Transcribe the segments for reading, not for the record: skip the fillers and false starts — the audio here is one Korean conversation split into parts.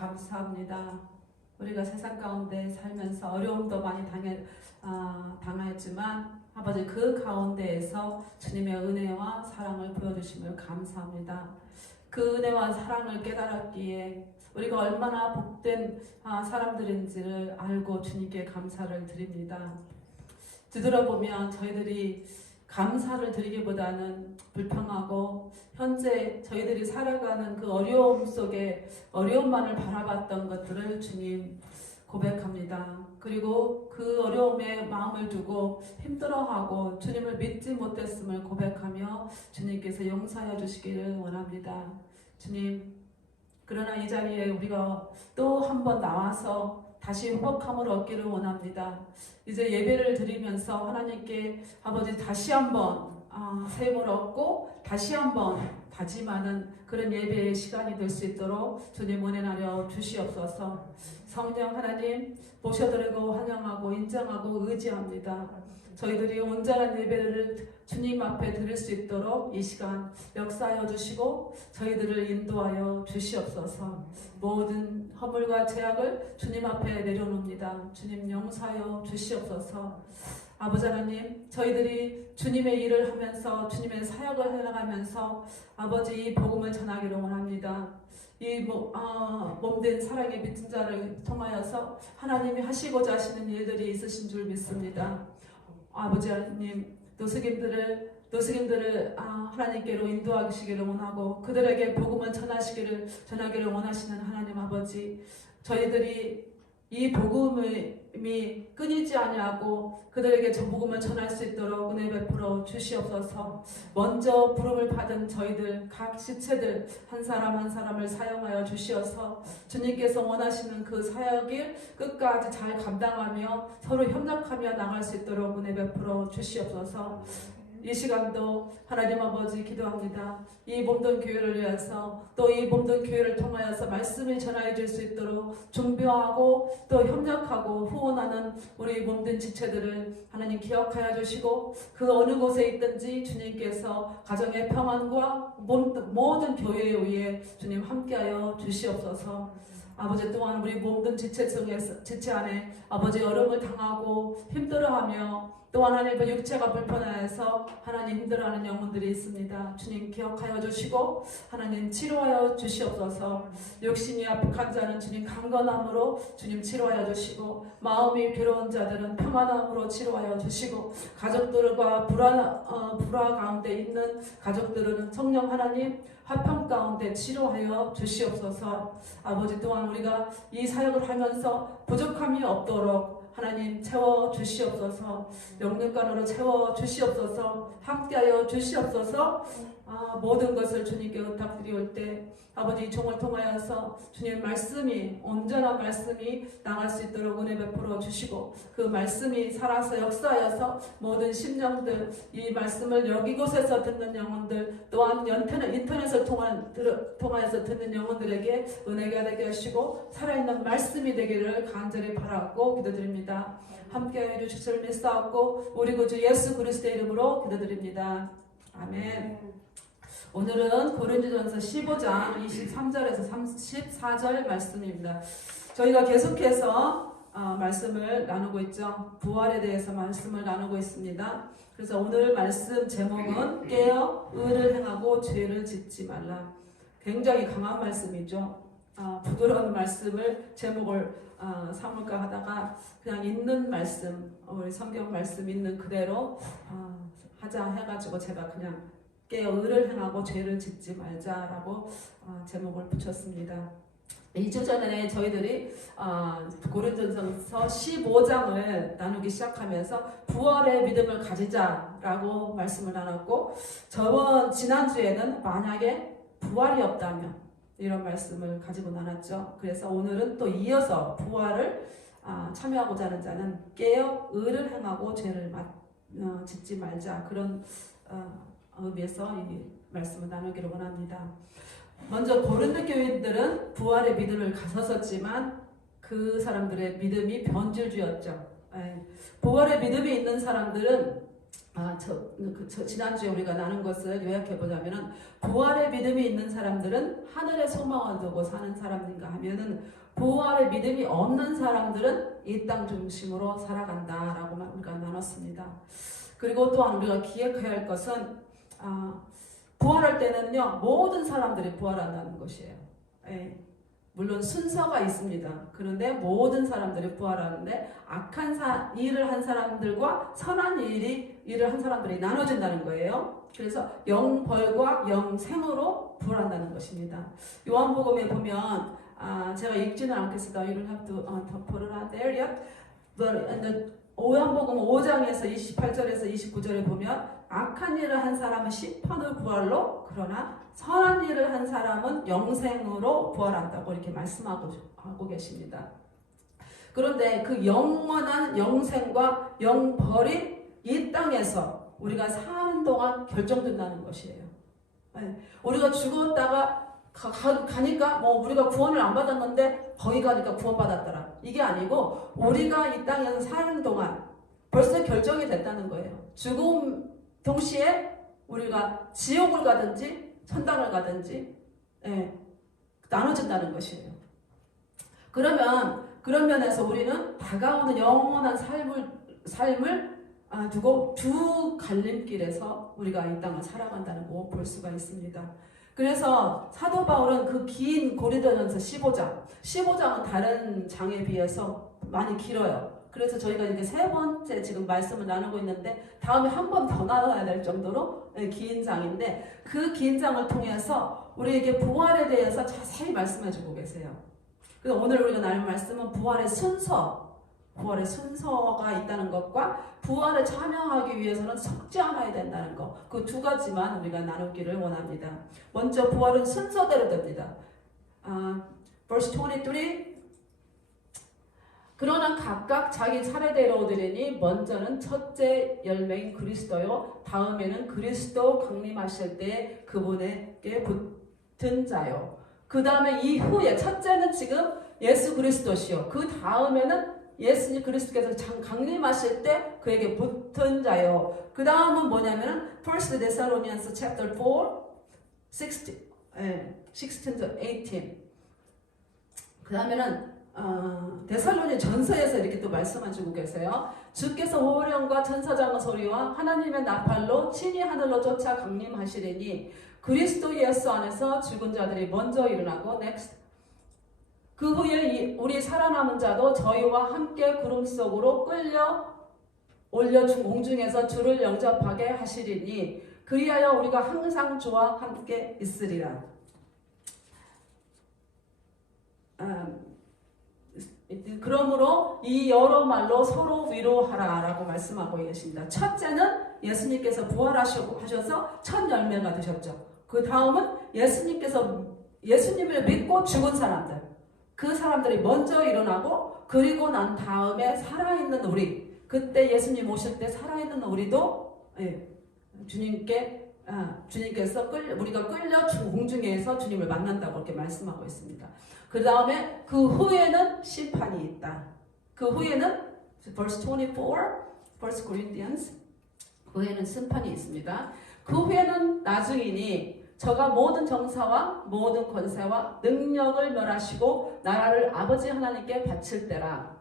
감사합니다. 우리가 세상 가운데 살면서 어려움도 많이 당했지만 아버지 그 가운데에서 주님의 은혜와 사랑을 보여주심을 감사합니다. 그 은혜와 사랑을 깨달았기에 우리가 얼마나 복된 사람들인지를 알고 주님께 감사를 드립니다. 뒤돌아보면 저희들이 감사를 드리기보다는 불평하고 현재 저희들이 살아가는 그 어려움 속에 어려움만을 바라봤던 것들을 주님 고백합니다. 그리고 그 어려움에 마음을 두고 힘들어하고 주님을 믿지 못했음을 고백하며 주님께서 용서해 주시기를 원합니다. 주님, 그러나 이 자리에 우리가 또 한 번 나와서 다시 회복함을 얻기를 원합니다. 이제 예배를 드리면서 하나님께 아버지 다시 한번 새 힘을 얻고 다시 한번 다짐하는 그런 예배의 시간이 될 수 있도록 주님 은혜하여 주시옵소서. 성령 하나님 모셔드리고 환영하고 인정하고 의지합니다. 저희들이 온전한 예배를 주님 앞에 드릴 수 있도록 이 시간 역사하여 주시고 저희들을 인도하여 주시옵소서. 모든 허물과 죄악을 주님 앞에 내려놓습니다. 주님 용서하여 주시옵소서. 아버지 하나님, 저희들이 주님의 일을 하면서 주님의 사역을 해나가면서 아버지 이 복음을 전하기를 원합니다. 이 몸된 사랑의 믿은 자를 통하여서 하나님이 하시고자 하시는 일들이 있으신 줄 믿습니다. 아버지 하나님, 노숙인들을 하나님께로 인도하시기를 원하고 그들에게 복음을 전하기를 원하시는 하나님 아버지, 저희들이 이 복음이 끊이지 아니하고 그들에게 저 복음을 전할 수 있도록 은혜 베풀어 주시옵소서. 먼저 부름을 받은 저희들 각 지체들 한 사람 한 사람을 사용하여 주시어서 주님께서 원하시는 그 사역을 끝까지 잘 감당하며 서로 협력하며 나갈 수 있도록 은혜 베풀어 주시옵소서. 이 시간도 하나님 아버지 기도합니다. 이 몸된 교회를 위해서 또 이 몸된 교회를 통하여서 말씀을 전하여 줄 수 있도록 준비하고 또 협력하고 후원하는 우리 몸된 지체들을 하나님 기억하여 주시고 그 어느 곳에 있든지 주님께서 가정의 평안과 모든 교회에 의해 주님 함께하여 주시옵소서. 아버지 또한 우리 몸든 지체 안에 아버지 어려움을 당하고 힘들어하며 또 하나님의 육체가 불편해서 하나님 힘들어하는 영혼들이 있습니다. 주님 기억하여 주시고 하나님 치료하여 주시옵소서. 욕심이 압박한 자는 주님 강건함으로 주님 치료하여 주시고 마음이 괴로운 자들은 평안함으로 치료하여 주시고 가족들과 불화 가운데 있는 가족들은 성령 하나님 화평 가운데 치료하여 주시옵소서. 아버지 또한 우리가 이 사역을 하면서 부족함이 없도록 하나님 채워 주시옵소서. 영육간으로 채워 주시옵소서. 함께하여 주시옵소서. 모든 것을 주님께 부탁드리올 때 아버지 종을 통하여서 주님 말씀이 온전한 말씀이 나갈 수 있도록 은혜 베풀어 주시고 그 말씀이 살아서 역사하여서 모든 심령들 이 말씀을 여기 곳에서 듣는 영혼들 또한 인터넷을 통하여서 듣는 영혼들에게 은혜가 되게 하시고 살아있는 말씀이 되기를 간절히 바라고 기도드립니다. 함께해 주실 믿사옵고 우리 구주 예수 그리스도의 이름으로 기도드립니다. 아멘. 오늘은 고린도전서 15장 23절에서 34절 말씀입니다. 저희가 계속해서 말씀을 나누고 있죠. 부활에 대해서 말씀을 나누고 있습니다. 그래서 오늘 말씀 제목은 깨어 의를 행하고 죄를 짓지 말라. 굉장히 강한 말씀이죠. 부드러운 말씀을 제목을 삼을까 하다가 그냥 있는 말씀, 우리 성경 말씀 있는 그대로 하자 해가지고 제가 그냥 깨어 의를 행하고 죄를 짓지 말자라고 제목을 붙였습니다. 2주 전에 저희들이 고린도전서 15장을 나누기 시작하면서 부활의 믿음을 가지자라고 말씀을 나눴고 지난주에는 만약에 부활이 없다면 이런 말씀을 가지고 나눴죠. 그래서 오늘은 또 이어서 부활을 참여하고자 하는 자는 깨어 의를 행하고 죄를 짓지 말자 그런 의미에서 이 말씀을 나누기를 원합니다. 먼저 고린도 교인들은 부활의 믿음을 가졌었지만 그 사람들의 믿음이 변질주였죠. 부활의 믿음이 있는 사람들은 지난주에 우리가 나눈 것을 요약해보자면은 부활의 믿음이 있는 사람들은 하늘의 소망을 두고 사는 사람인가 하면은 부활의 믿음이 없는 사람들은 이 땅 중심으로 살아간다라고 우리가 나눴습니다. 그리고 또한 우리가 기억해야 할 것은 부활할 때는요 모든 사람들이 부활한다는 것이에요. 예. 물론 순서가 있습니다. 그런데 모든 사람들이 부활하는데 악한 일을 한 사람들과 선한 일을 한 사람들이 나눠진다는 거예요. 그래서 영벌과 영생으로 부활한다는 것입니다. 요한복음에 보면 제가 읽지는 않겠습니다. You don't have to put it out there yet. But in the 요한복음 5장에서 28절에서 29절에 보면 악한 일을 한 사람은 심판의 부활로 그러나 선한 일을 한 사람은 영생으로 부활한다고 이렇게 말씀하고 계십니다. 그런데 그 영원한 영생과 영벌이 이 땅에서 우리가 사는 동안 결정된다는 것이에요. 우리가 죽었다가 가니까 우리가 구원을 안 받았는데 거기 가니까 구원받았더라. 이게 아니고 우리가 이 땅에서 사는 동안 벌써 결정이 됐다는 거예요. 죽음 동시에 우리가 지옥을 가든지 천당을 가든지 나눠진다는 것이에요. 그러면 그런 면에서 우리는 다가오는 영원한 삶을 두고 두 갈림길에서 우리가 이 땅을 살아간다는 거 볼 수가 있습니다. 그래서 사도 바울은 그 긴 고린도전서 15장은 다른 장에 비해서 많이 길어요. 그래서 저희가 이렇게 세 번째 지금 말씀을 나누고 있는데 다음에 한 번 더 나눠야 될 정도로 긴 장인데 그 긴 장을 통해서 우리에게 부활에 대해서 자세히 말씀해주고 계세요. 그래서 오늘 우리가 나눌 말씀은 부활의 순서가 있다는 것과 부활에 참여하기 위해서는 섞지 않아야 된다는 것, 그 두 가지만 우리가 나누기를 원합니다. 먼저 부활은 순서대로 됩니다. verse 23 그러나 각각 자기 차례대로 드리니 먼저는 첫째 열매인 그리스도요 다음에는 그리스도 강림하실 때 그분에게 붙은 자요 그 다음에 이후에 첫째는 지금 예수 그리스도시요 그 다음에는 예수님 그리스도께서 강림하실 때 그에게 붙은 자요 그 다음은 뭐냐면 1 Thessalonians chapter 4 16 to 18 그 다음에는 데살로니 전서에서 이렇게 또 말씀하시고 계세요. 주께서 호령과 천사장의 소리와 하나님의 나팔로 친히 하늘로 쫓아 강림하시리니 그리스도 예수 안에서 죽은 자들이 먼저 일어나고 next 그 후에 우리 살아남은 자도 저희와 함께 구름 속으로 끌려 올려 공중에서 주를 영접하게 하시리니 그리하여 우리가 항상 주와 함께 있으리라. 그러므로 이 여러 말로 서로 위로하라 라고 말씀하고 계십니다. 첫째는 예수님께서 부활하셔서 첫 열매가 되셨죠. 그 다음은 예수님을 믿고 죽은 사람들 그 사람들이 먼저 일어나고 그리고 난 다음에 살아있는 우리 그때 예수님 오실 때 살아있는 우리도 주님께서 우리가 끌려 공중에서 주님을 만난다고 이렇게 말씀하고 있습니다. 그 다음에 그 후에는 심판이 있다. 그 후에는 verse 24 1 Corinthians 그 후에는 심판이 있습니다. 그 후에는 나중이니 저가 모든 정사와 모든 권세와 능력을 멸하시고 나라를 아버지 하나님께 바칠 때라.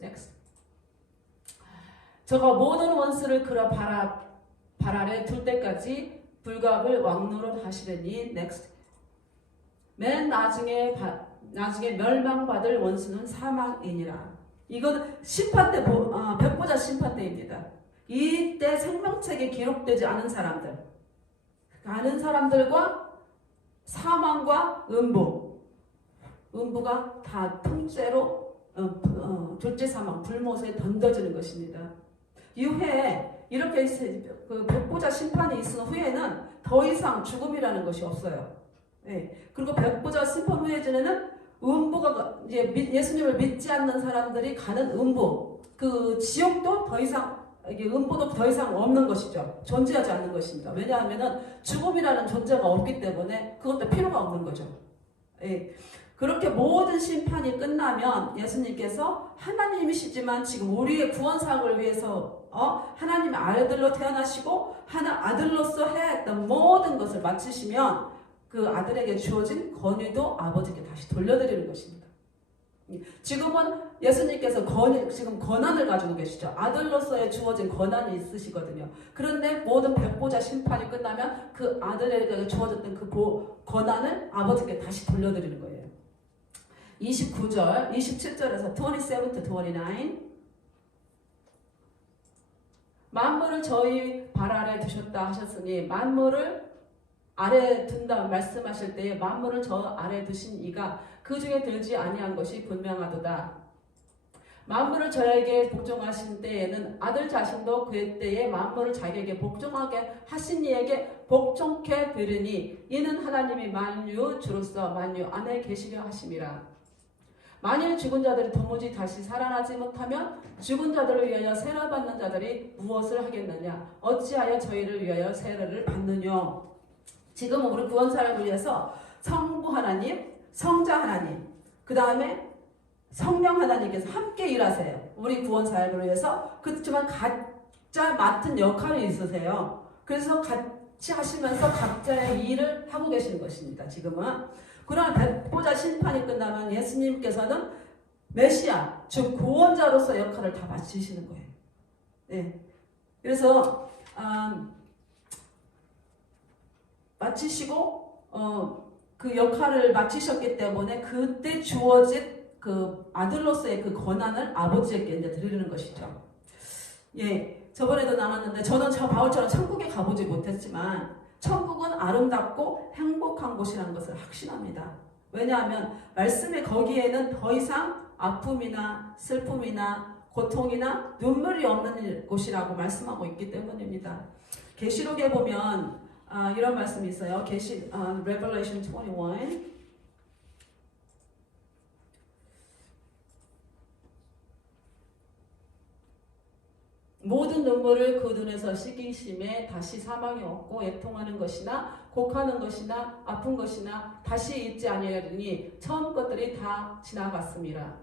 Next. 저가 모든 원수를 그라 발 아래 둘 때까지 불갑을 왕노릇 하시려니 next. 맨 나중에 멸망받을 원수는 사망이니라. 이건 심판 때 백보자 심판 때입니다. 이때 생명책에 기록되지 않은 사람들과 사망과 음부가 다 통째로 둘째 사망 불못에 던져지는 것입니다. 이후에 이렇게 그 백보자 심판이 있은 후에는 더 이상 죽음이라는 것이 없어요. 그리고 백보자 심판 후에는 음부가 이제 예수님을 믿지 않는 사람들이 가는 음부, 그 지옥도 더 이상 이게 음부도 더 이상 없는 것이죠. 존재하지 않는 것입니다. 왜냐하면은 죽음이라는 존재가 없기 때문에 그것도 필요가 없는 거죠. 그렇게 모든 심판이 끝나면 예수님께서 하나님이시지만 지금 우리의 구원 사역을 위해서 하나님의 아들로 태어나시고 아들로서 해야 했던 모든 것을 마치시면 그 아들에게 주어진 권위도 아버지께 다시 돌려드리는 것입니다. 지금은 예수님께서 지금 권한을 가지고 계시죠. 아들로서의 주어진 권한이 있으시거든요. 그런데 모든 백보자 심판이 끝나면 그 아들에게 주어졌던 그 권한을 아버지께 다시 돌려드리는 거예요. 29절, 27절에서 27-29 만물을 저희 발 아래 두셨다 하셨으니 만물을 아래 둔다 말씀하실 때에 만물을 저 아래 두신 이가 그 중에 들지 아니한 것이 분명하도다. 만물을 저에게 복종하신 때에는 아들 자신도 그 때에 만물을 자기에게 복종하게 하신 이에게 복종케 되리니 이는 하나님이 만유 주로서 만유 안에 계시려 하심이라. 만일 죽은 자들이 도무지 다시 살아나지 못하면 죽은 자들을 위하여 세례 받는 자들이 무엇을 하겠느냐? 어찌하여 저희를 위하여 세례를 받느냐? 지금은 우리 구원 사역을 위해서 성부 하나님, 성자 하나님, 그 다음에 성령 하나님께서 함께 일하세요. 우리 구원 사역을 위해서. 그렇지만 각자 맡은 역할이 있으세요. 그래서 같이 하시면서 각자의 일을 하고 계시는 것입니다. 지금은. 그러나 백보자 심판이 끝나면 예수님께서는 메시아, 즉 구원자로서 역할을 다 마치시는 거예요. 네. 그래서 마치시고 그 역할을 마치셨기 때문에 그때 주어진 그 아들로서의 그 권한을 아버지에게 이제 드리는 것이죠. 예, 저번에도 나눴는데 저는 바울처럼 천국에 가보지 못했지만 천국은 아름답고 행복한 곳이라는 것을 확신합니다. 왜냐하면 말씀에 거기에는 더 이상 아픔이나 슬픔이나 고통이나 눈물이 없는 곳이라고 말씀하고 있기 때문입니다. 계시록에 보면 이런 말씀이 있어요. Revelation 21 모든 눈물을 그 눈에서 씻기심에 다시 사망이 없고 애통하는 것이나 곡하는 것이나 아픈 것이나 다시 있지 아니하리니 처음 것들이 다 지나갔습니다.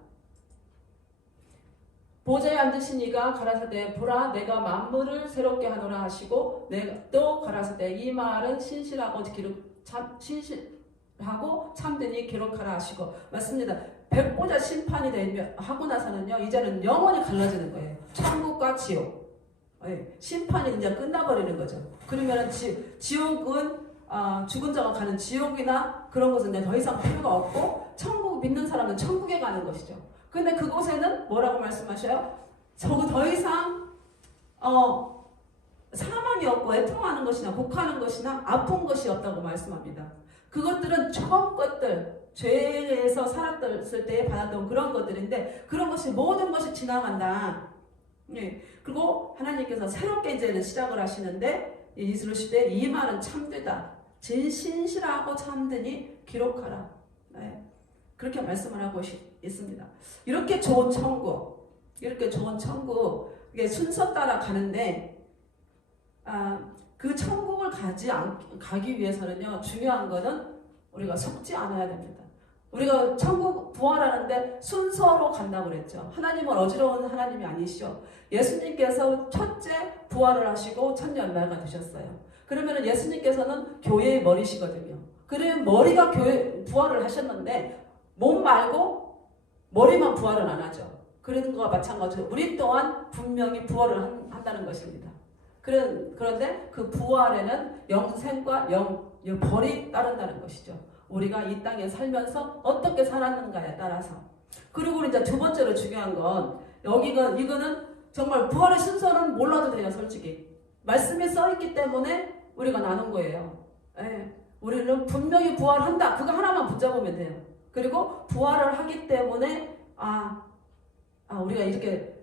보좌에 앉으신 이가 가라사대 보라 내가 만물을 새롭게 하노라 하시고 또 가라사대 이 말은 신실하고 참되니 기록하라 하시고 맞습니다. 백보자 심판이 하고 나서는요 이제는 영원히 갈라지는 거예요. 천국과 지옥. 네, 심판이 이제 끝나버리는 거죠. 그러면 지옥은 죽은 자가 가는 지옥이나 그런 것은 이제 더 이상 필요가 없고 천국 믿는 사람은 천국에 가는 것이죠. 근데 그곳에는 뭐라고 말씀하셔요? 더 이상 사망이 없고 애통하는 것이나 곡하는 것이나 아픈 것이 없다고 말씀합니다. 그것들은 처음 것들 죄에서 살았을 때 받았던 그런 것들인데 그런 것이 모든 것이 지나간다. 네. 그리고 하나님께서 새롭게 이제는 시작을 하시는데 이스루시 때 이 말은 참되다. 신실하고 참되니 기록하라. 네. 그렇게 말씀을 하고 있습니다. 이렇게 좋은 천국, 이게 순서 따라 가는데 그 천국을 가기 위해서는요 중요한 거는 우리가 속지 않아야 됩니다. 우리가 천국 부활하는데 순서로 간다고 그랬죠. 하나님은 어지러운 하나님이 아니시죠. 예수님께서 첫째 부활을 하시고 천년날가 되셨어요. 그러면 예수님께서는 교회의 머리시거든요. 그러면 머리가 부활을 하셨는데 몸 말고 머리만 부활은 안 하죠. 그런 거와 마찬가지로 우리 또한 분명히 부활을 한다는 것입니다. 그런데 그 부활에는 영생과 벌이 따른다는 것이죠. 우리가 이 땅에 살면서 어떻게 살았는가에 따라서. 그리고 이제 두 번째로 중요한 건 이거는 정말 부활의 순서는 몰라도 돼요. 솔직히 말씀에 써있기 때문에 우리가 나눈 거예요. 예, 우리는 분명히 부활한다. 그거 하나만 붙잡으면 돼요. 그리고 부활을 하기 때문에 우리가 이렇게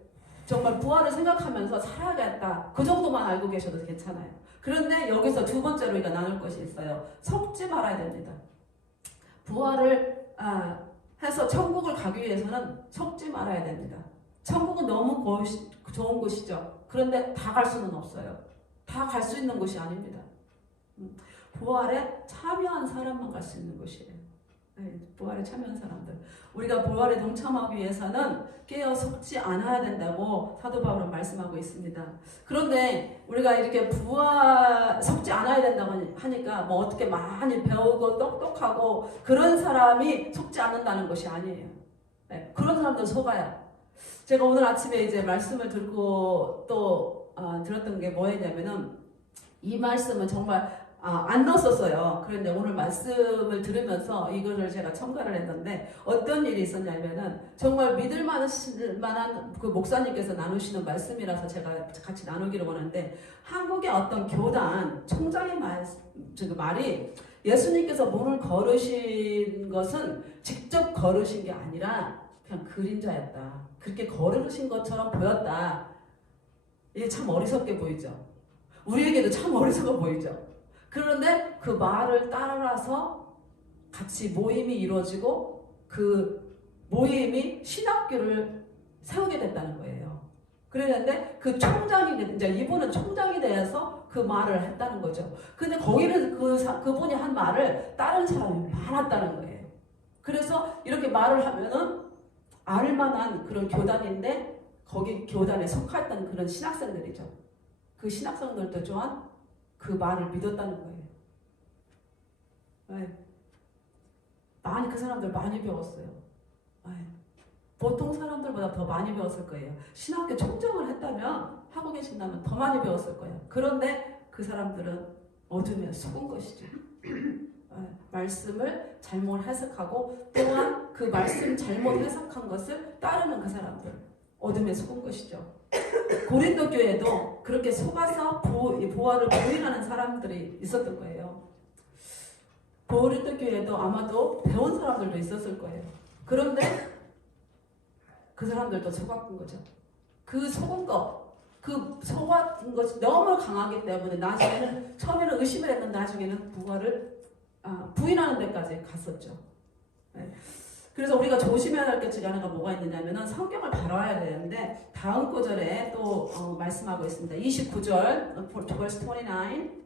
정말 부활을 생각하면서 살아야겠다. 그 정도만 알고 계셔도 괜찮아요. 그런데 여기서 두 번째로 우리가 나눌 것이 있어요. 속지 말아야 됩니다. 부활을 해서 천국을 가기 위해서는 속지 말아야 됩니다. 천국은 너무 좋은 곳이죠. 그런데 다 갈 수는 없어요. 다 갈 수 있는 곳이 아닙니다. 부활에 참여한 사람만 갈 수 있는 곳이에요. 부활에 참여한 사람들. 우리가 부활에 동참하기 위해서는 깨어 속지 않아야 된다고 사도 바울은 말씀하고 있습니다. 그런데 우리가 이렇게 부활 속지 않아야 된다고 하니까 뭐 어떻게 많이 배우고 똑똑하고 그런 사람이 속지 않는다는 것이 아니에요. 그런 사람들 속아요. 제가 오늘 아침에 이제 말씀을 듣고 또 들었던 게 뭐였냐면은 이 말씀은 정말 안 넣었었어요. 그런데 오늘 말씀을 들으면서 이거를 제가 첨가를 했는데 어떤 일이 있었냐면은 정말 믿을 만한 그 목사님께서 나누시는 말씀이라서 제가 같이 나누기를 원하는데 한국의 어떤 교단 총장의 말이 예수님께서 문을 걸으신 것은 직접 걸으신 게 아니라 그냥 그림자였다. 그렇게 걸으신 것처럼 보였다. 이게 참 어리석게 보이죠. 우리에게도 참 어리석어 보이죠. 그런데 그 말을 따라서 같이 모임이 이루어지고 그 모임이 신학교를 세우게 됐다는 거예요. 그랬는데 그 총장이 이제 이분은 총장이 되어서 그 말을 했다는 거죠. 근데 거기는 그분이 한 말을 다른 사람이 많았다는 거예요. 그래서 이렇게 말을 하면은 알만한 그런 교단인데 거기 교단에 속했던 그런 신학생들이죠. 그 신학생들도 또한 그 말을 믿었다는 거예요. 그 사람들 많이 배웠어요. 보통 사람들보다 더 많이 배웠을 거예요. 신학교 총장을 했다면, 하고 계신다면 더 많이 배웠을 거예요. 그런데 그 사람들은 어둠에 속은 것이죠. 말씀을 잘못 해석하고 또한 그 말씀 잘못 해석한 것을 따르는 그 사람들, 어둠에 속은 것이죠. 고린도 교회도 그렇게 속아서 부활을 부인하는 사람들이 있었던 거예요. 고린도 교회도 아마도 배운 사람들도 있었을 거예요. 그런데 그 사람들도 속았던 거죠. 그 속은 속았던 것이 너무 강하기 때문에 나중에는 처음에는 의심을 했는데 나중에는 부활을 부인하는 데까지 갔었죠. 그래서 우리가 조심해야 할 게 중에 하나가 뭐가 있느냐면은 성경을 바라봐야 되는데 다음 구절에 또 말씀하고 있습니다. 29절, verse 29.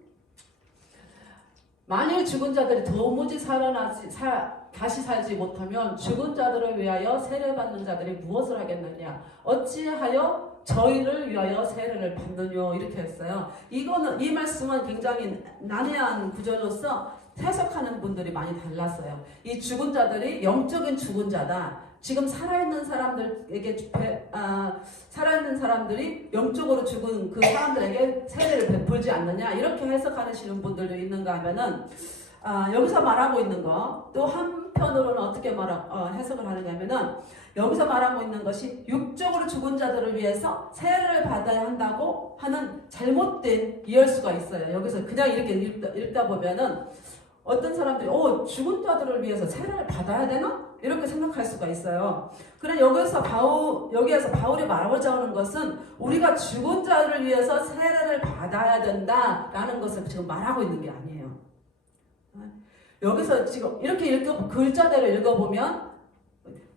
만일 죽은 자들이 도무지 다시 살지 못하면 죽은 자들을 위하여 세례받는 자들이 무엇을 하겠느냐? 어찌하여 저희를 위하여 세례를 받느뇨? 이렇게 했어요. 이 말씀은 굉장히 난해한 구절로서 해석하는 분들이 많이 달랐어요. 이 죽은 자들이 영적인 죽은 자다. 지금 살아있는 사람들에게 살아있는 사람들이 영적으로 죽은 그 사람들에게 세례를 베풀지 않느냐 이렇게 해석하시는 분들도 있는가 하면은 여기서 말하고 있는 거 또 한편으로는 어떻게 해석을 하느냐면은 여기서 말하고 있는 것이 육적으로 죽은 자들을 위해서 세례를 받아야 한다고 하는 잘못된 이해수가 있어요. 여기서 그냥 이렇게 읽다 보면은 어떤 사람들이 죽은 자들을 위해서 세례를 받아야 되나? 이렇게 생각할 수가 있어요. 그런데 여기에서 바울이 말하고자 하는 것은 우리가 죽은 자를 위해서 세례를 받아야 된다라는 것을 지금 말하고 있는 게 아니에요. 여기서 지금 이렇게 글자대로 읽어보면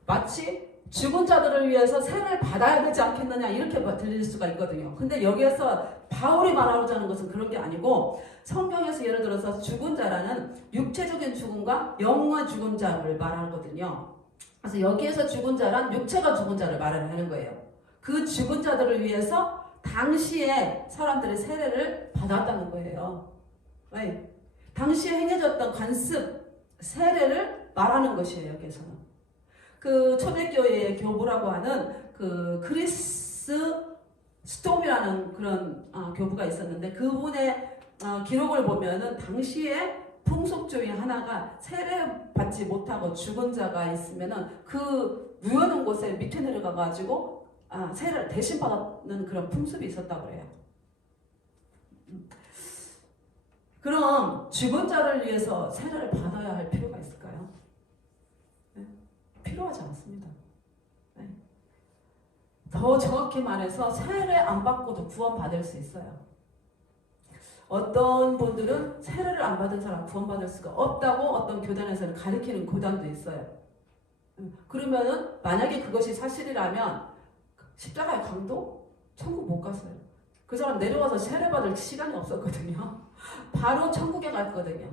마치 죽은 자들을 위해서 세례를 받아야 되지 않겠느냐 이렇게 들릴 수가 있거든요. 근데 여기에서 바울이 말하고자 하는 것은 그런 게 아니고 성경에서 예를 들어서 죽은 자라는 육체적인 죽음과 영원한 죽은 자를 말하거든요. 그래서 여기에서 죽은 자란 육체가 죽은 자를 말하는 거예요. 그 죽은 자들을 위해서 당시에 사람들이 세례를 받았다는 거예요. 왜? 당시에 행해졌던 관습, 세례를 말하는 것이에요. 여기에서는. 그 초대교회의 교부라고 하는 그 크리스 스톰이라는 그런 교부가 있었는데 그분의 기록을 보면은 당시에 풍속 중에 하나가 세례 받지 못하고 죽은 자가 있으면은 그 누워놓은 곳에 밑에 내려가 가지고 세례를 대신 받는 그런 풍습이 있었다고 그래요. 그럼 죽은 자를 위해서 세례를 받아야 할 필요가 있을까요? 네? 필요하지 않습니다. 네. 더 정확히 말해서 세례 안 받고도 구원받을 수 있어요. 어떤 분들은 세례를 안 받은 사람 구원받을 수가 없다고 어떤 교단에서는 가르치는 교단도 있어요. 그러면은 만약에 그것이 사실이라면 십자가의 강도 천국 못 갔어요. 그 사람 내려와서 세례 받을 시간이 없었거든요. 바로 천국에 갔거든요.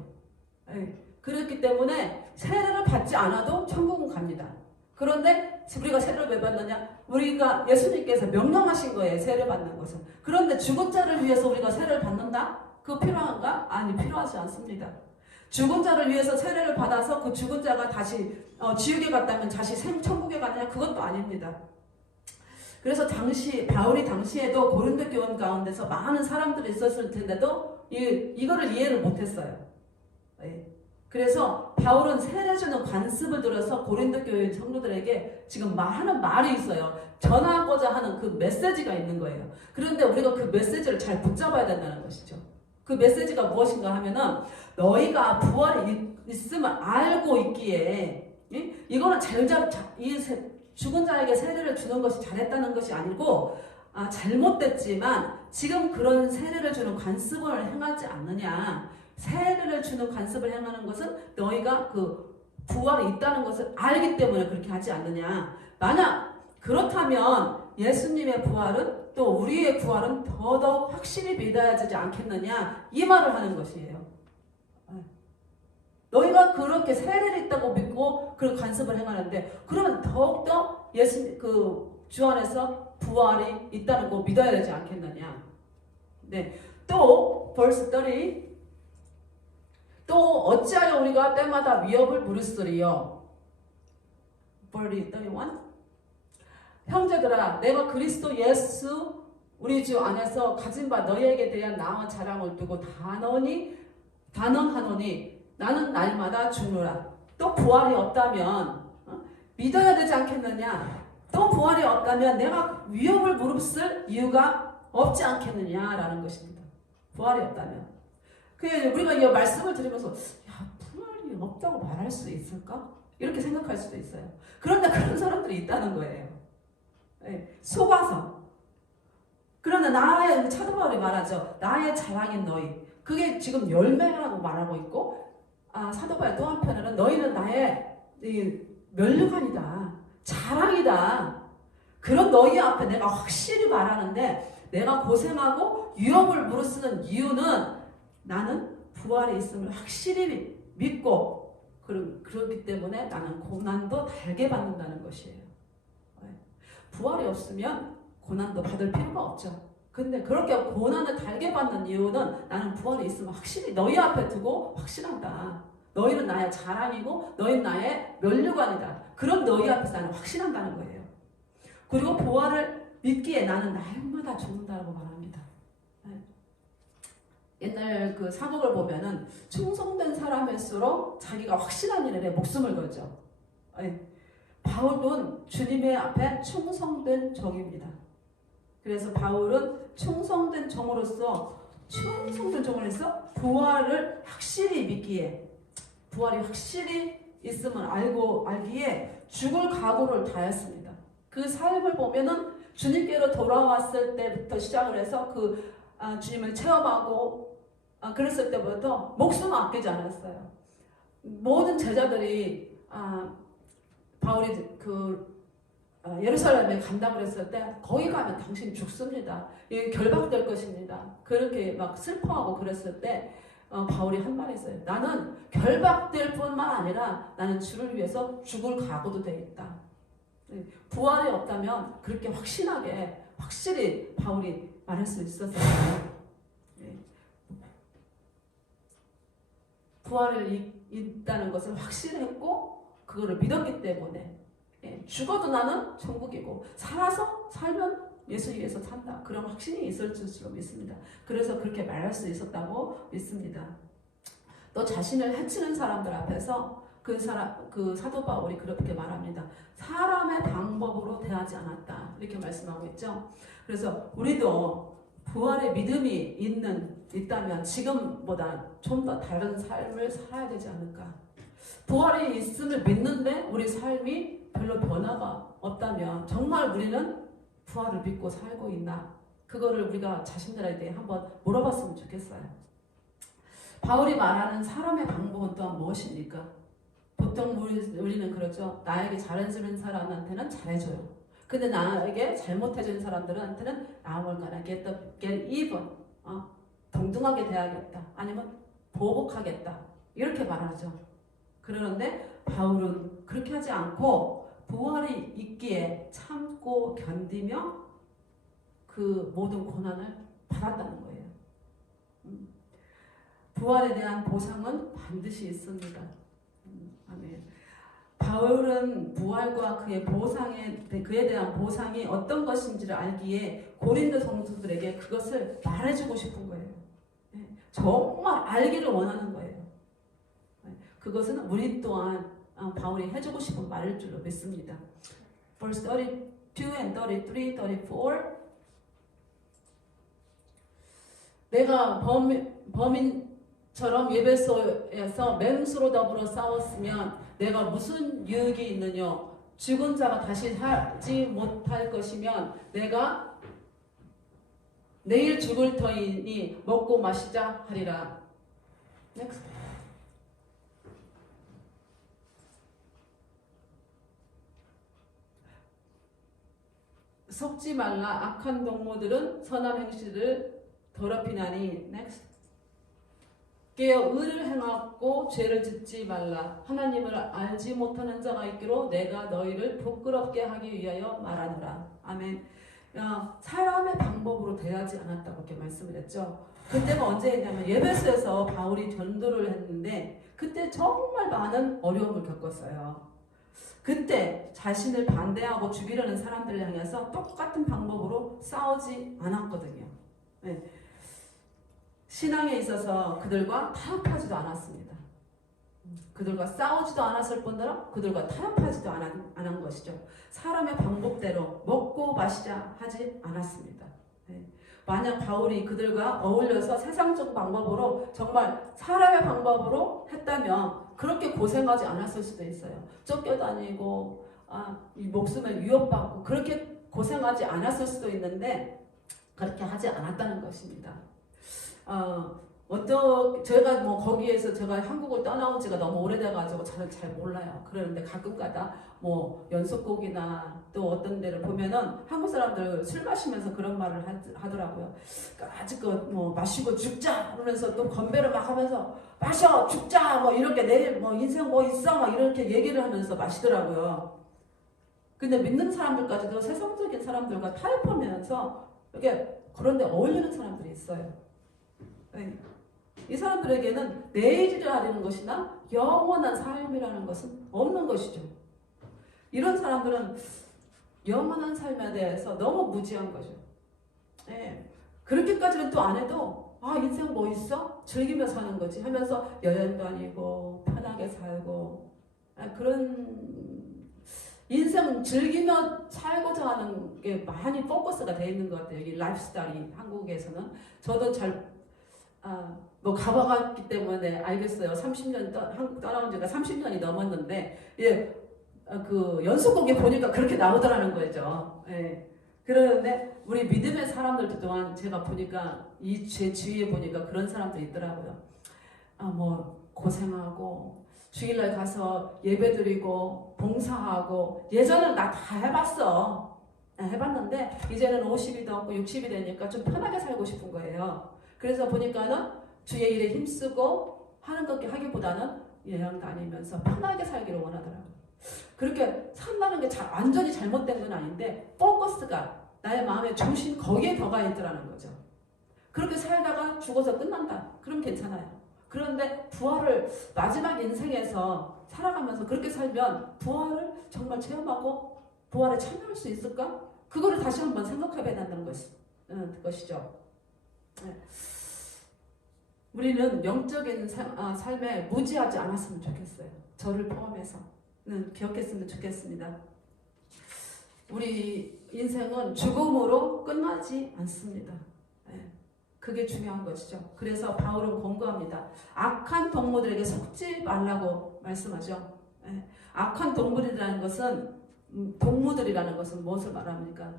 그렇기 때문에 세례를 받지 않아도 천국은 갑니다. 그런데 우리가 세례를 왜 받느냐? 우리가 예수님께서 명령하신 거예요. 세례 받는 것은. 그런데 죽은 자를 위해서 우리가 세례를 받는다? 그거 필요한가? 아니, 필요하지 않습니다. 죽은 자를 위해서 세례를 받아서 그 죽은 자가 다시 지옥에 갔다면 다시 천국에 가느냐? 그것도 아닙니다. 그래서 바울이 당시에도 고린도 교원 가운데서 많은 사람들이 있었을 텐데도 이거를 이해를 못했어요. 그래서 바울은 세례 주는 관습을 들어서 고린도 교회 성도들에게 지금 하는 말이 있어요. 전하고자 하는 그 메시지가 있는 거예요. 그런데 우리가 그 메시지를 잘 붙잡아야 된다는 것이죠. 그 메시지가 무엇인가 하면은 너희가 부활이 있음을 알고 있기에 이거는 죽은 자에게 세례를 주는 것이 잘했다는 것이 아니고 잘못됐지만 지금 그런 세례를 주는 관습을 행하지 않느냐. 세례를 주는 관습을 행하는 것은 너희가 그 부활이 있다는 것을 알기 때문에 그렇게 하지 않느냐. 만약 그렇다면 예수님의 부활은 또 우리의 부활은 더더욱 확실히 믿어야 되지 않겠느냐. 이 말을 하는 것이에요. 너희가 그렇게 세례를 있다고 믿고 그런 관습을 행하는데 그러면 더욱더 주 안에서 부활이 있다는 거 믿어야 되지 않겠느냐. 네. 또 verse 30 또 어찌하여 우리가 때마다 위협을 무릅쓰리요. verse 31 형제들아 내가 그리스도 예수 우리 주 안에서 가진 바 너희에게 대한 나와 자랑을 두고 단언하노니 나는 날마다 죽노라. 또 부활이 없다면 믿어야 되지 않겠느냐. 또 부활이 없다면 내가 위협을 무릅쓸 이유가 없지 않겠느냐라는 것입니다. 부활이 없다면. 우리가 이 말씀을 들으면서 부활이 없다고 말할 수 있을까? 이렇게 생각할 수도 있어요. 그런데 그런 사람들이 있다는 거예요. 속아서. 그러나 사도 바울이 말하죠. 나의 자랑인 너희. 그게 지금 열매라고 말하고 있고 사도 바울 또 한편으로는 너희는 나의 면류관이다. 자랑이다. 그런 너희 앞에 내가 확실히 말하는데 내가 고생하고 위협을 무릅쓰는 이유는 나는 부활에 있음을 확실히 믿고 그렇기 때문에 나는 고난도 달게 받는다는 것이에요. 부활이 없으면 고난도 받을 필요가 없죠. 근데 그렇게 고난을 달게 받는 이유는 나는 부활이 있으면 확실히 너희 앞에 두고 확신한다. 너희는 나의 자랑이고 너희는 나의 면류관이다. 그런 너희 앞에서 나는 확신한다는 거예요. 그리고 부활을 믿기에 나는 날마다 죽는다고 말합니다. 옛날 그 사극을 보면은 충성된 사람일수록 자기가 확실한 일에 목숨을 걸죠. 바울은 주님의 앞에 충성된 종입니다. 그래서 바울은 충성된 종으로서 부활을 확실히 믿기에 부활이 확실히 있음을 알기에 죽을 각오를 다했습니다. 그 삶을 보면은 주님께로 돌아왔을 때부터 시작을 해서 주님을 체험하고 그랬을 때부터 목숨을 아끼지 않았어요. 모든 제자들이 바울이 예루살렘에 간다고 그랬을 때 거기 가면 당신 죽습니다. 결박될 것입니다. 그렇게 막 슬퍼하고 그랬을 때 바울이 한 말이 있어요. 나는 결박될 뿐만 아니라 나는 주를 위해서 죽을 각오도 돼 있다. 부활이 없다면 그렇게 확실히 바울이 말할 수 있었어요. 부활을 있다는 것을 확신했고 그거를 믿었기 때문에 죽어도 나는 천국이고 살면 예수 위해서 산다. 그런 확신이 있을 줄로 믿습니다. 그래서 그렇게 말할 수 있었다고 믿습니다. 또 자신을 해치는 사람들 앞에서 그 사도 바울이 그렇게 말합니다. 사람의 방법으로 대하지 않았다. 이렇게 말씀하고 있죠. 그래서 우리도 부활의 믿음이 있다면 지금보다 좀 더 다른 삶을 살아야 되지 않을까. 부활이 있음을 믿는데 우리 삶이 별로 변화가 없다면 정말 우리는 부활을 믿고 살고 있나? 그거를 우리가 자신들에게 한번 물어봤으면 좋겠어요. 바울이 말하는 사람의 방법은 또한 무엇입니까? 보통 우리는 그러죠. 나에게 잘해주는 사람한테는 잘해줘요. 근데 나에게 잘못해주는 사람들한테는 나뭘 가나 get even 동등하게 대하겠다. 아니면 보복하겠다. 이렇게 말하죠. 그러는데 바울은 그렇게 하지 않고 부활이 있기에 참고 견디며 그 모든 고난을 받았다는 거예요. 부활에 대한 보상은 반드시 있습니다. 아멘. 바울은 부활과 그에 대한 보상이 어떤 것인지를 알기에 고린도 성도들에게 그것을 말해주고 싶은 거예요. 정말 알기를 원하는 거예요. 그것은 우리 또한 바울이 해주고 싶은 말일 줄로 믿습니다. Verse 32 and 33, 34. 내가 범인처럼 예배소에서 맹수로 더불어 싸웠으면 내가 무슨 유익이 있느냐? 죽은 자가 다시 살지 못할 것이면 내가 내일 죽을 터이니 먹고 마시자 하리라. Next. 속지 말라. 악한 동무들은 선한 행실을 더럽히나니. Next. 깨어 의를 행하고 죄를 짓지 말라. 하나님을 알지 못하는 자가 있기로 내가 너희를 부끄럽게 하기 위하여 말하노라. 아멘. 사람의 방법으로 대하지 않았다고 이렇게 말씀을 했죠. 그때가 언제 했냐면 예배소에서 바울이 전도를 했는데 그때 정말 많은 어려움을 겪었어요. 그때 자신을 반대하고 죽이려는 사람들을 향해서 똑같은 방법으로 싸우지 않았거든요. 네. 신앙에 있어서 그들과 타협하지도 않았습니다. 그들과 싸우지도 않았을 뿐더러 그들과 타협하지도 않은 것이죠. 사람의 방법대로 먹고 마시자 하지 않았습니다. 네. 만약 바울이 그들과 어울려서 세상적 방법으로 정말 사람의 방법으로 했다면 그렇게 고생하지 않았을 수도 있어요. 쫓겨다니고 이 목숨을 위협받고 그렇게 고생하지 않았을 수도 있는데 그렇게 하지 않았다는 것입니다. 제가 거기에서 제가 한국을 떠나온 지가 너무 오래돼가지고 잘 몰라요. 그러는데 가끔가다 연속곡이나 또 어떤 데를 보면은 한국 사람들 술 마시면서 그런 말을 하더라고요. 그러니까 아직 마시고 죽자 그러면서 또 건배를 막 하면서 마셔 죽자 이렇게 내일 인생 있어 이렇게 얘기를 하면서 마시더라고요. 근데 믿는 사람들까지도 세상적인 사람들과 타협하면서 이렇게 그런데 어울리는 사람들이 있어요. 네. 이 사람들에게는 내일이라는 것이나 영원한 삶이라는 것은 없는 것이죠. 이런 사람들은 영원한 삶에 대해서 너무 무지한 거죠. 네. 그렇게까지는 또 안 해도 인생 있어? 즐기며 사는 거지 하면서 여행 다니고 편하게 살고 그런 인생 즐기며 살고자 하는 게 많이 포커스가 되어 있는 것 같아요. 이 라이프 스타일이 한국에서는. 저도 가봐갔기 때문에 알겠어요. 30년 한국 떠나온 지가 30년이 넘었는데 그 연속곡에 보니까 그렇게 나오더라는 거죠. 예. 그러는데 우리 믿음의 사람들도 또한 제가 보니까 제 주위에 보니까 그런 사람도 있더라고요. 고생하고 주일날 가서 예배드리고 봉사하고 예전엔 나 다 해봤어. 해봤는데 이제는 50이 넘고 60이 되니까 좀 편하게 살고 싶은 거예요. 그래서 보니까는 주의 일에 힘쓰고 하는 것 하기보다는 여행 다니면서 편하게 살기를 원하더라고요. 그렇게 산다는 게 완전히 잘못된 건 아닌데 포커스가 나의 마음의 중심 거기에 더가 있더라는 거죠. 그렇게 살다가 죽어서 끝난다. 그럼 괜찮아요. 그런데 부활을 마지막 인생에서 살아가면서 그렇게 살면 부활을 정말 체험하고 부활에 참여할 수 있을까? 그거를 다시 한번 생각해봐야 된다는 것이죠. 네. 우리는 영적인 삶에 무지하지 않았으면 좋겠어요. 저를 포함해서는 기억했으면 좋겠습니다. 우리 인생은 죽음으로 끝나지 않습니다. 네. 그게 중요한 것이죠. 그래서 바울은 권고합니다. 악한 동무들에게 속지 말라고 말씀하죠. 네. 악한 동물이라는 것은 동무들이라는 것은 무엇을 말합니까?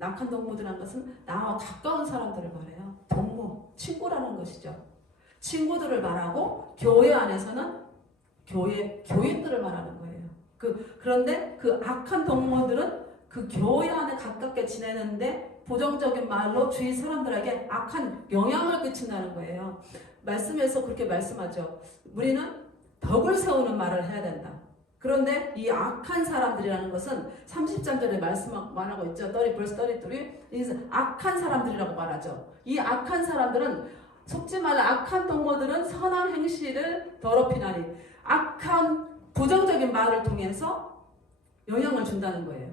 악한 동무들이라는 것은 나와 가까운 사람들을 말해요. 동무, 친구라는 것이죠. 친구들을 말하고 교회 안에서는 교인들을 말하는 거예요. 그런데 그 악한 동무들은 그 교회 안에 가깝게 지내는데 부정적인 말로 주위 사람들에게 악한 영향을 끼친다는 거예요. 말씀에서 그렇게 말씀하죠. 우리는 덕을 세우는 말을 해야 된다. 그런데 이 악한 사람들이라는 것은 30장전에 말하고 있죠. 30 verse 33 악한 사람들이라고 말하죠. 이 악한 사람들은 속지 말라 악한 동무들은 선한 행실을 더럽히나니 악한 부정적인 말을 통해서 영향을 준다는 거예요.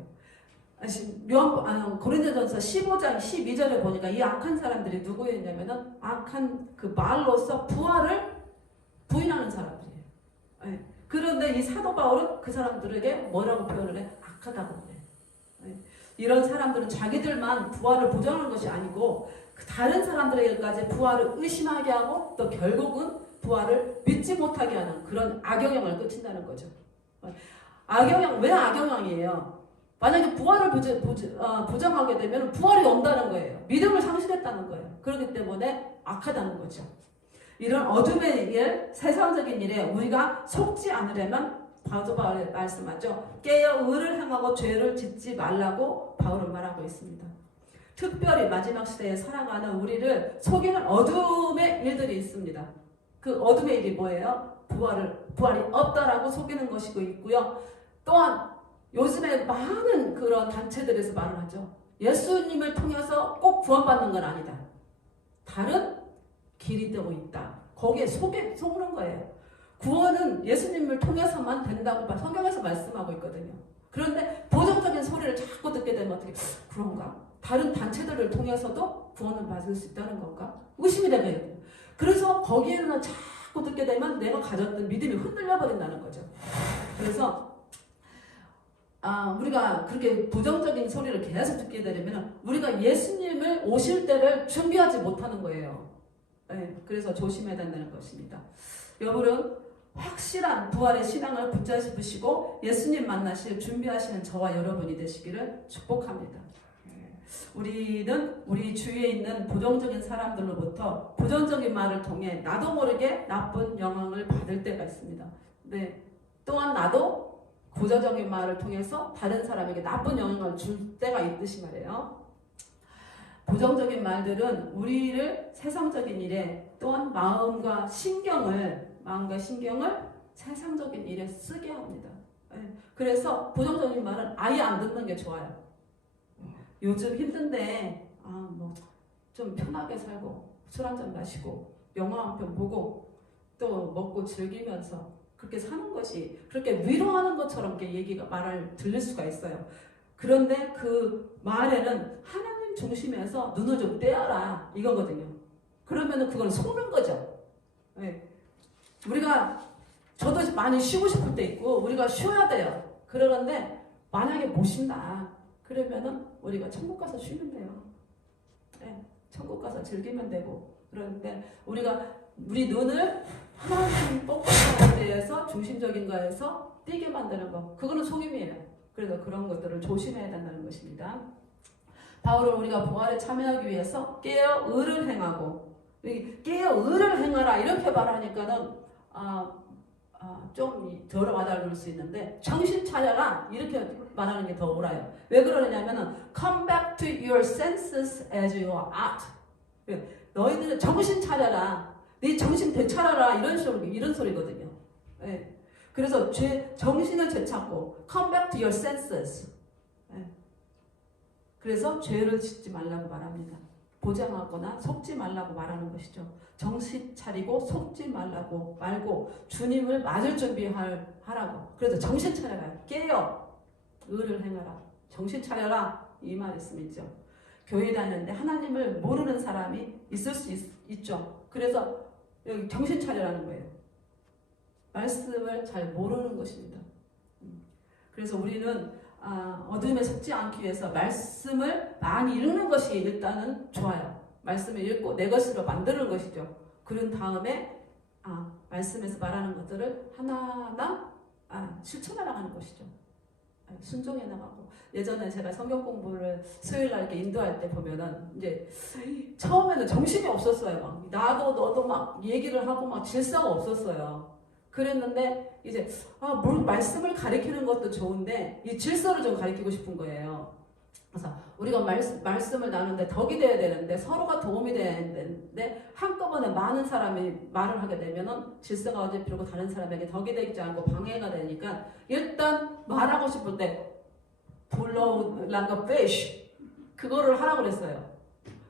고린도전서 15장 12절에 보니까 이 악한 사람들이 누구였냐면은 악한 그 말로서 부활을 부인하는 사람들이에요. 네. 그런데 이 사도 바울은 그 사람들에게 뭐라고 표현을 해? 악하다고 해. 네. 이런 사람들은 자기들만 부활을 보장하는 것이 아니고 다른 사람들에게까지 부활을 의심하게 하고 또 결국은 부활을 믿지 못하게 하는 그런 악영향을 끼친다는 거죠. 악영향, 왜 악영향이에요? 만약에 부활을 부정하게 되면 부활이 온다는 거예요. 믿음을 상실했다는 거예요. 그렇기 때문에 악하다는 거죠. 이런 어둠의 일, 세상적인 일에 우리가 속지 않으려면 바울이 말씀하죠. 깨어 의를 행하고 죄를 짓지 말라고 바울은 말하고 있습니다. 특별히 마지막 시대에 살아가는 우리를 속이는 어둠의 일들이 있습니다. 그 어둠의 일이 뭐예요? 부활이 없다라고 속이는 것이고 있고요. 또한 요즘에 많은 그런 단체들에서 말을 하죠. 예수님을 통해서 꼭 구원받는 건 아니다. 다른 길이 되고 있다. 거기에 속는 거예요. 구원은 예수님을 통해서만 된다고 성경에서 말씀하고 있거든요. 그런데 부정적인 소리를 자꾸 듣게 되면 어떻게 그런가? 다른 단체들을 통해서도 구원을 받을 수 있다는 건가? 의심이 되거든요. 그래서 거기에는 자꾸 듣게 되면 내가 가졌던 믿음이 흔들려 버린다는 거죠. 그래서 우리가 그렇게 부정적인 소리를 계속 듣게 되면 우리가 예수님을 오실 때를 준비하지 못하는 거예요. 네, 그래서 조심해야 된다는 것입니다. 여러분 확실한 부활의 신앙을 붙잡으시고 예수님 만나실 준비하시는 저와 여러분이 되시기를 축복합니다. 우리는 우리 주위에 있는 부정적인 사람들로부터 부정적인 말을 통해 나도 모르게 나쁜 영향을 받을 때가 있습니다. 네, 또한 나도 부정적인 말을 통해서 다른 사람에게 나쁜 영향을 줄 때가 있듯이 말이에요. 부정적인 말들은 우리를 세상적인 일에 또한 마음과 신경을 세상적인 일에 쓰게 합니다. 그래서 부정적인 말은 아예 안 듣는 게 좋아요. 요즘 힘든데 좀 편하게 살고 술 한잔 마시고 영화 한 편 보고 또 먹고 즐기면서 그렇게 사는 것이 그렇게 위로하는 것처럼 말을 들릴 수가 있어요. 그런데 그 말에는 하나님 중심에서 눈을 좀 떼어라 이거거든요. 그러면은 그건 속는 거죠. 네. 저도 많이 쉬고 싶을 때 있고 우리가 쉬어야 돼요. 그러는데 만약에 못 쉰다 그러면은 우리가 천국 가서 쉬면 돼요. 네. 천국 가서 즐기면 되고 그런데 우리 눈을 하나님 뻑뻑한 데에서 중심적인 거에서 띄게 만드는 거 그거는 속임이에요. 그래서 그런 것들을 조심해야 된다는 것입니다. 바울은 우리가 부활에 참여하기 위해서 깨어 의를 행하고 깨어 의를 행하라 이렇게 말하니까는 좀 덜 와닿을 수 있는데 정신 차려라 이렇게 말하는 게 더 옳아요. 왜 그러냐면은 come back to your senses as you are. 너희들은 정신 차려라. 네 정신 되찾아라 이런 소리거든요. 네. 그래서 정신을 되찾고 come back to your senses. 네. 그래서 죄를 짓지 말라고 말합니다. 보장하거나 속지 말라고 말하는 것이죠. 정신 차리고 속지 말고 주님을 맞을 준비하라고. 그래서 정신 차려라. 깨어 의를 행하라. 정신 차려라 이 말씀이죠. 교회 다니는데 하나님을 모르는 사람이 있을 수 있죠. 그래서 여기 정신 차려라는 거예요. 말씀을 잘 모르는 것입니다. 그래서 우리는 어둠에 속지 않기 위해서 말씀을 많이 읽는 것이 일단은 좋아요. 말씀을 읽고 내 것으로 만드는 것이죠. 그런 다음에 말씀에서 말하는 것들을 하나하나 실천해 나가는 것이죠. 순종해 나가고 예전에 제가 성경 공부를 수요일날 이렇게 인도할 때 보면은 이제 처음에는 정신이 없었어요. 막 나도 너도 막 얘기를 하고 막 질서가 없었어요. 그랬는데 이제 말씀을 가리키는 것도 좋은데 이 질서를 좀 가리키고 싶은 거예요. 그래서 우리가 말씀을 나누는데 덕이 돼야 되는데 서로가 도움이 돼야 되는데 한꺼번에 많은 사람이 말을 하게 되면은 질서가 어지럽고 다른 사람에게 덕이 되지 않고 방해가 되니까 일단 말하고 싶을 때 blow like a fish 그거를 하라고 그랬어요.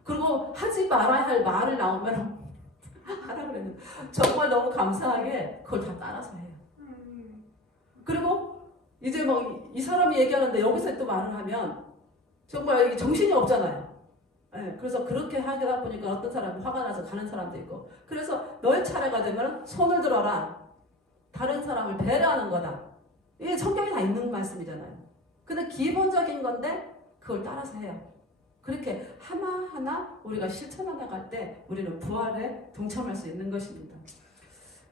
그리고 하지 말아야 할 말을 나오면 하라고 그랬는데 정말 너무 감사하게 그걸 다 따라서 해요. 그리고 이제 뭐 이 사람이 얘기하는데 여기서 또 말을 하면 정말 정신이 없잖아요. 네, 그래서 그렇게 하다 보니까 어떤 사람은 화가 나서 가는 사람도 있고 그래서 너의 차례가 되면 손을 들어라. 다른 사람을 배려하는 거다. 이게 성경에 다 있는 말씀이잖아요. 근데 기본적인 건데 그걸 따라서 해요. 그렇게 하나하나 우리가 실천해 나갈 때 우리는 부활에 동참할 수 있는 것입니다.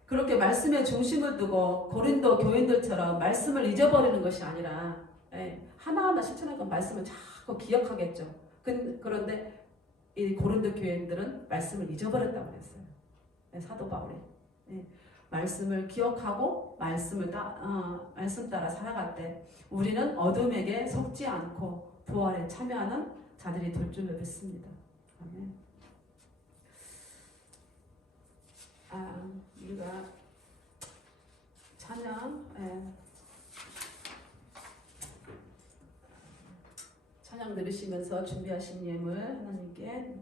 그렇게 말씀에 중심을 두고 고린도 교인들처럼 말씀을 잊어버리는 것이 아니라 하나하나 실천할 건 말씀을 자꾸 기억하겠죠. 그런데 이 고린도 교인들은 말씀을 잊어버렸다고 그랬어요. 사도 바울이. 말씀을 기억하고 말씀 따라 살아갈 때 우리는 어둠에게 속지 않고 부활에 참여하는 자들이 될 줄을 믿습니다. 아멘. 우리가 찬양 들으시면서 준비하신 예물 하나님께